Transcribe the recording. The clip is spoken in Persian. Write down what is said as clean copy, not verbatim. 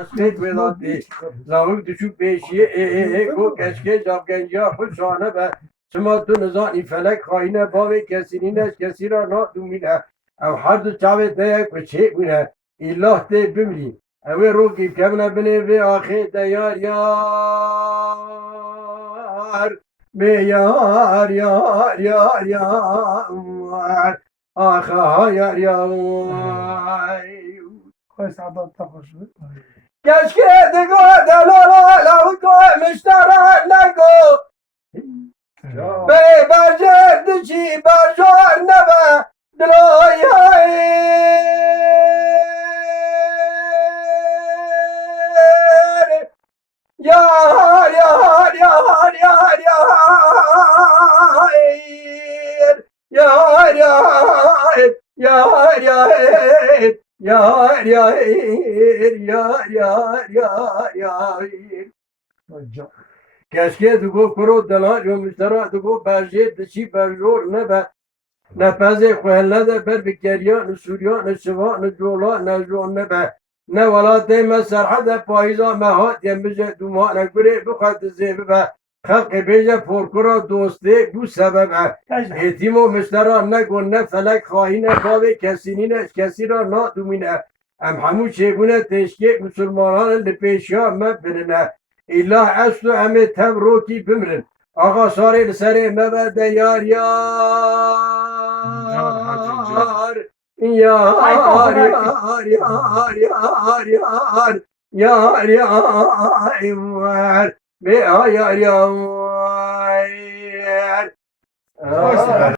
اسمت ولادی زاوی دچوک بیشی کو کشکه جاب گنجا خود شانه به شما تو نزانی فلک خاینه باوی کسی نینش کسی را نا دومینه او هر دو چاوه ده کچه بونه ایله ده بمری اوه رو کی کمنه بنه و آخه دیار یار به یار یار یار یار آخه یار یار خوش سعادت تخوش کشکه دگو دلالا لوکو مشترا نگو به برجر دچی برجار نبه دلایای یار یار یار یار یار یار یار یار یار کشکه دگو کرو دلار یا مشترا دگو برجر دچی برجار نبه نپذه خوهله ده بر بکریا نسوریا نشوا نجولا نجون نبه نه ولاته ما سرحد پاییزا مهات یمجه دوما نگوره بخواد زیبه به خلق بیجه پرکرا دوسته بو سببه ایتیم و مشترا نگون نه فلک خواهینه باوی کسینینه کسی را نا دومینه ام همو چگونه تشکیه مسلمانان لپیشیا مبننه ایله اصل و همه تب روکی بمرن آقا ساری لسره مبده یار یار yar yar yar yar yar yar yar be yar yar